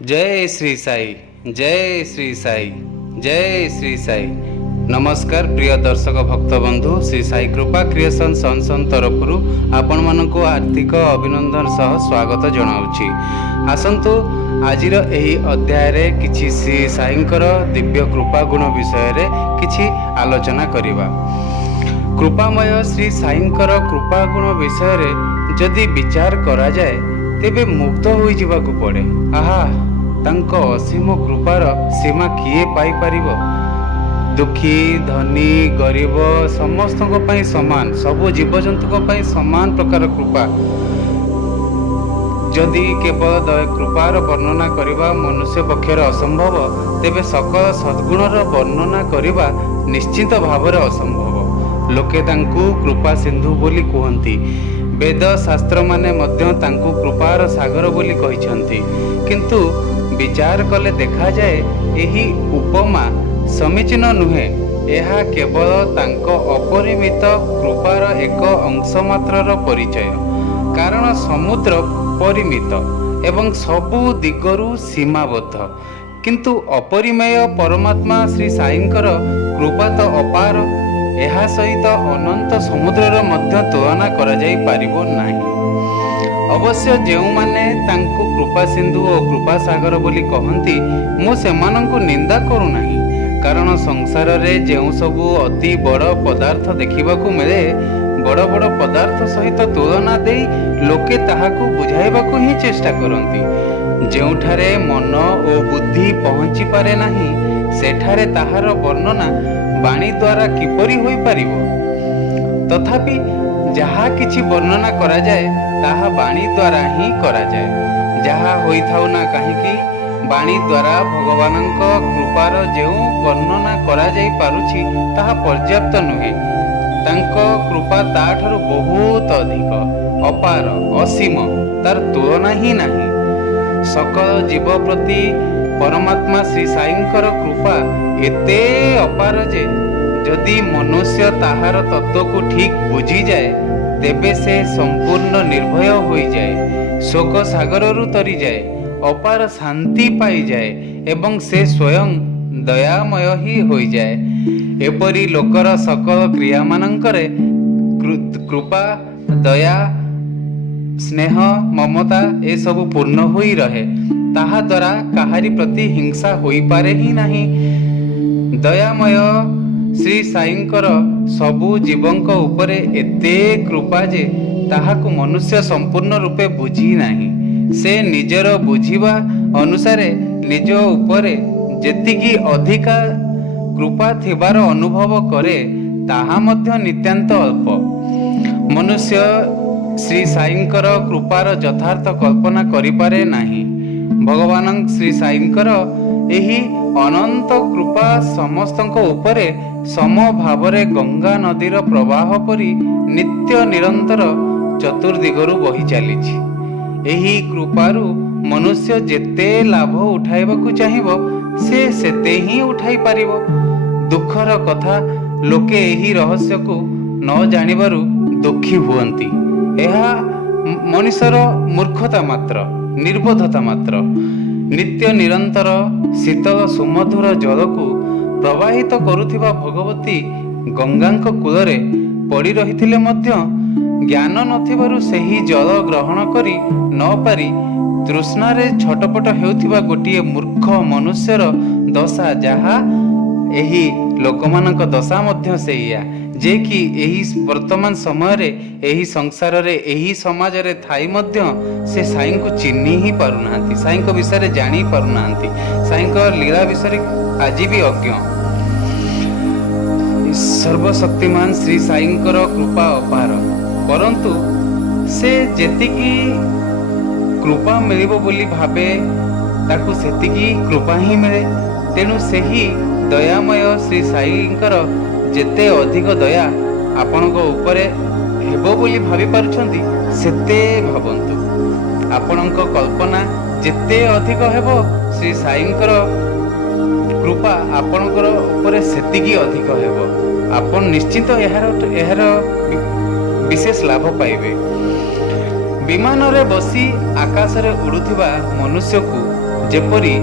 जय श्री साई, जय श्री साई, जय श्री साई। नमस्कार प्रिय दर्शक भक्त बंधु, श्री साई कृपा क्रिएशन संस्थान तरफरु आपण मानक हार्दिक अभिनंदन सह स्वागत जनाऊँगी। आसंतु आजिर एही अध्याय रे किछि श्री साईंकर दिव्य कृपा गुण विषय रे किछि आलोचना करिबा। कृपामय श्री साईंकर कृपा गुण विषय रे जदि विचार करा जाए तेबे मुक्त होई जिबाकू पड़े। आहा, तांको असीम कृपार सीमा किए पाई परिबो। दुखी धनी गरीब समस्त समान, सबु जीवजंतु समान प्रकार कृपा। जदि केवल कृपार वर्णना करबा मनुष्य पक्षर असंभव, तेबे सकल सद्गुणर वर्णना करबा निश्चित भाव असंभव। लोके तांकु कृपा सिंधु बोली कहती। वेद शास्त्र माने मध्य तांकु कृपार सागर बोली कहिसंती। किंतु विचार कले देखा जाए एही उपमा समीचीन नुहे। यह केवल तांको अपरिमित कृपार एक अंश मात्रर परिचय। कारण समुद्र परिमित एवं सबु दिगरु सीमाबद्ध, किंतु अपरिमेय परमात्मा श्री साईंकर कृपा तो अपार। यह सहित अनंत समुद्रर मध्य तुलना करा जाई पारिबो नाही। अवश्य जो माने तांकु कृपा सिंधु और कृपा सागर बोली कहती, मु सेमानंकु निंदा करू नाही। कारण संसार रे जो सबु अति बड़ पदार्थ देखिबाकू मिले, बड़ बड़ पदार्थ सहित तुलना देई लोके ताहाकू बुझाइबाकू ही चेष्टा करती। जेउठारे मन और बुद्धि पहुँची पारे नाही, सेठारे ताहार वर्णना बाणी द्वारा किपरि होई पारिबो। तथापि जहा किछि वर्णना करा जाए ताहा बाणी द्वारा ही करा जाए। जहा होई थाउ ना काहीकि बाणी द्वारा भगवानंक कृपार जेउ वर्णना करा जाई पारुछि ताहा पर्याप्त नुहे। तांको कृपा ताठारु बहुत अधिक, अपार, असीम, तार तुलना ही नाही। सकल जीव प्रति परमात्मा श्री साईंकर कृपा एते अपार जे जदि मनुष्य ताहार तत्व को ठीक बुझी जाए तेबे से संपूर्ण निर्भय होई जाए, शोक सागररु तरी जाए, अपार शांति पाई जाए एवं से स्वयं दयामय ही होई जाए। एपरी लोकर सकल क्रिया मानंकरे कृपा, दया, स्नेह, ममता ए सब पूर्ण होई रहे। ताहा द्वारा काहारी प्रति हिंसा होई पारे ही नहीं। दयामय श्री साईंकर सबु जीवंक उपरे एते कृपा जे ताहाकु मनुष्य संपूर्ण रूपे बुझी नाही। से निजर बुझिबा अनुसारे निज उपरे जेतिकी अधिका कृपा थिबार अनुभव करे ताहा मध्य नित्यांत अल्प। मनुष्य श्री साईंकर कृपार यथार्थ कल्पना करिपारे नाही। भगवान श्री साईंकर एही अनंत कृपा समस्तक उपरे सम भावरे गंगा नदीर प्रवाह परी नित्य निरंतर चतुर्दिगरु बही चलीछि। एही कृपारु मनुष्य जेते लाभ उठाइबाकू चाहिबो से सेते ही उठाई पारिबो। दुखर कथा लोके एही रहस्य को न जानिबारु दुखी हुअंती। एहा मनुष्यर मूर्खता मात्र, निर्बोधता मात्र। नित्य निरंतर शीतल सुमधुर जल को प्रवाहित करुथिबा भगवती गंगांक कूलरे पड़ी रहिथिले मध्य ज्ञान नथिबारु सेही जल ग्रहण करी न पारी तृष्णारे छटपट हेउथिबा गोटिए मूर्ख मनुष्यर दशा, जहा एही लोकमानक दशा मध्य सेया जे कि एही वर्तमान समय रे एही संसार रे एही समाज रे थाई मध्य से साईं को चिन्ही ही पारु नाहंती, साईं को विषय रे जानी पारु नाहंती, साईं को लीला विषय रे आज भी अज्ञ। सर्वशक्तिमान श्री साईंकर कृपा अपार, परंतु से जेतिकी कृपा मिलिबो बोली भाबे ताकू सेतिकी कृपा ही मिले। तेणु सेही दयामय श्री साईंकर जेते अधिक दया आपणक उपरे हेबो बोली भाबी पारुछंती सेते भाबंतु। आपणक कल्पना जेते अधिक हेबो श्री साईंकर कृपा आपणकर उपरे सेतिकी अधिक हेबो। आपण निश्चित एहार विशेष लाभ पाइबे। विमान रे बसी आकाश रे उड़ुथिबा मनुष्य को ଯେପରି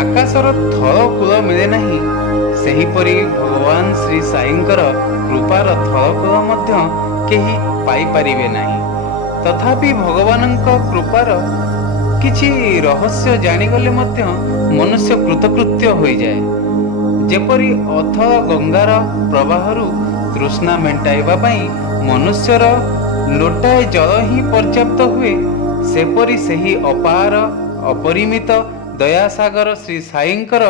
ଆକାଶର ଥଳ କୂଳ ମିଳେ ନାହିଁ, ସେହିପରି ଭଗବାନ ଶ୍ରୀ ସାଇଙ୍କର କୃପାର ଥଳ କୂଳ ମଧ୍ୟ କେହି ପାଇପାରିବେ ନାହିଁ। ତଥାପି ଭଗବାନଙ୍କ କୃପାର କିଛି ରହସ୍ୟ ଜାଣିଗଲେ ମଧ୍ୟ ମନୁଷ୍ୟ କୃତକୃତ୍ୟ ହୋଇଯାଏ। ଯେପରି ଅଥଳ ଗଙ୍ଗାର ପ୍ରବାହରୁ ତୃଷ୍ଣା ମେଣ୍ଟାଇବା ପାଇଁ ମନୁଷ୍ୟର ଲୋଟାଏ ଜଳ ହିଁ ପର୍ଯ୍ୟାପ୍ତ ହୁଏ, ସେପରି ସେହି ଅପାର ଅପରିମିତ ଦୟାସାଗର ଶ୍ରୀ ସାଇଙ୍କର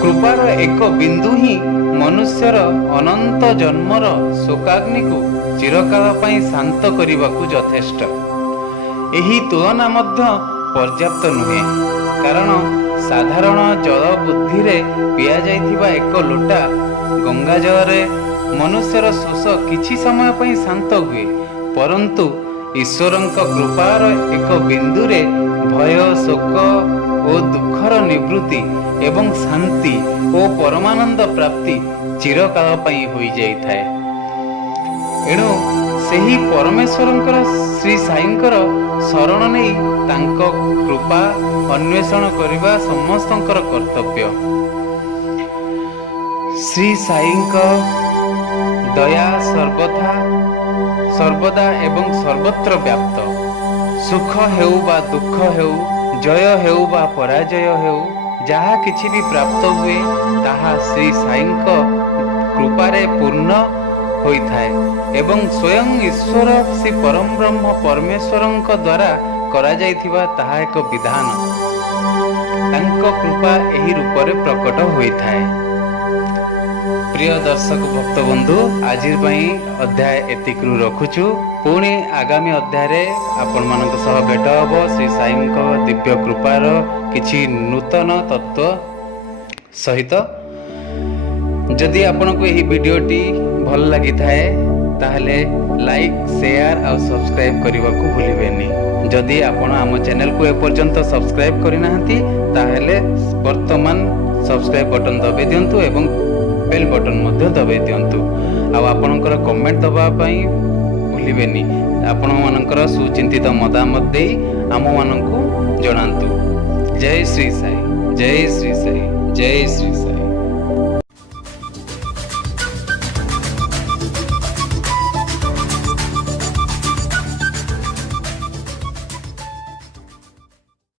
କୃପାର ଏକ ବିନ୍ଦୁ ହିଁ ମନୁଷ୍ୟର ଅନନ୍ତ ଜନ୍ମର ଶୋକାଗ୍ନିକୁ ଚିରକାଳ ପାଇଁ ଶାନ୍ତ କରିବାକୁ ଯଥେଷ୍ଟ। ଏହି ତୁଳନା ମଧ୍ୟ ପର୍ଯ୍ୟାପ୍ତ ନୁହେଁ, କାରଣ ସାଧାରଣ ଜଳ ବୁଦ୍ଧିରେ ପିଆଯାଇଥିବା ଏକ ଲୋଟା ଗଙ୍ଗା ଜଳରେ ମନୁଷ୍ୟର ଶୋଷ କିଛି ସମୟ ପାଇଁ ଶାନ୍ତ ହୁଏ, ପରନ୍ତୁ ଈଶ୍ୱରଙ୍କ କୃପାର ଏକ ବିନ୍ଦୁରେ ଭୟ, ଶୋକ ଓ ଦୁଃଖର ନିବୃତ୍ତି ଏବଂ ଶାନ୍ତି ଓ ପରମାନନ୍ଦ ପ୍ରାପ୍ତି ଚିରକାଳ ପାଇଁ ହୋଇଯାଇଥାଏ। ଏଣୁ ସେହି ପରମେଶ୍ୱରଙ୍କର ଶ୍ରୀ ସାଇଙ୍କର ଶରଣ ନେଇ ତାଙ୍କ କୃପା ଅନ୍ୱେଷଣ କରିବା ସମସ୍ତଙ୍କର କର୍ତ୍ତବ୍ୟ। ଶ୍ରୀ ସାଇଙ୍କ ଦୟା ସର୍ବଦା ଏବଂ ସର୍ବତ୍ର ବ୍ୟାପ୍ତ। ସୁଖ ହେଉ ବା ଦୁଃଖ ହେଉ, ଜୟ ହେଉ ବା ପରାଜୟ ହେଉ, ଯାହା କିଛି ବି ପ୍ରାପ୍ତ ହୁଏ ତାହା ଶ୍ରୀ ସାଇଙ୍କ କୃପାରେ ପୂର୍ଣ୍ଣ ହୋଇଥାଏ ଏବଂ ସ୍ୱୟଂ ଈଶ୍ୱର ଶ୍ରୀ ପରମ ବ୍ରହ୍ମ ପରମେଶ୍ୱରଙ୍କ ଦ୍ୱାରା କରାଯାଇଥିବା ତାହା ଏକ ବିଧାନ। ତାଙ୍କ କୃପା ଏହି ରୂପରେ ପ୍ରକଟ ହୋଇଥାଏ। ପ୍ରିୟ ଦର୍ଶକ ଭକ୍ତ ବନ୍ଧୁ, ଆଜି ପାଇଁ ଅଧ୍ୟାୟ ଏତିକିରୁ ରଖୁଛୁ। ପୁଣି ଆଗାମୀ ଅଧ୍ୟାୟରେ ଆପଣମାନଙ୍କ ସହ ଭେଟ ହେବ ଶ୍ରୀ ସାଇଙ୍କ ଦିବ୍ୟ କୃପାର କିଛି ନୂତନ ତତ୍ତ୍ୱ ସହିତ। ଯଦି ଆପଣଙ୍କୁ ଏହି ଭିଡ଼ିଓଟି ଭଲ ଲାଗିଥାଏ ତାହେଲେ ଲାଇକ୍, ସେୟାର ଆଉ ସବସ୍କ୍ରାଇବ୍ କରିବାକୁ ଭୁଲିବେନି। ଯଦି ଆପଣ ଆମ ଚ୍ୟାନେଲକୁ ଏପର୍ଯ୍ୟନ୍ତ ସବସ୍କ୍ରାଇବ୍ କରିନାହାନ୍ତି ତାହେଲେ ବର୍ତ୍ତମାନ ସବସ୍କ୍ରାଇବ୍ ବଟନ୍ ଦବାଇ ଦିଅନ୍ତୁ ଏବଂ ବେଲ୍ ବଟନ୍ ମଧ୍ୟ ଦବାଇ ଦିଅନ୍ତୁ। ଆଉ ଆପଣଙ୍କର କମେଣ୍ଟ ଦେବା ପାଇଁ ଭୁଲିବେନି। ଆପଣମାନଙ୍କର ସୁଚିନ୍ତିତ ମତାମତ ଦେଇ ଆମମାନଙ୍କୁ ଜଣାନ୍ତୁ। ଜୟ ଶ୍ରୀ ସାଇ, ଜୟ ଶ୍ରୀ ସାଇ, ଜୟ ଶ୍ରୀ ସାଇ।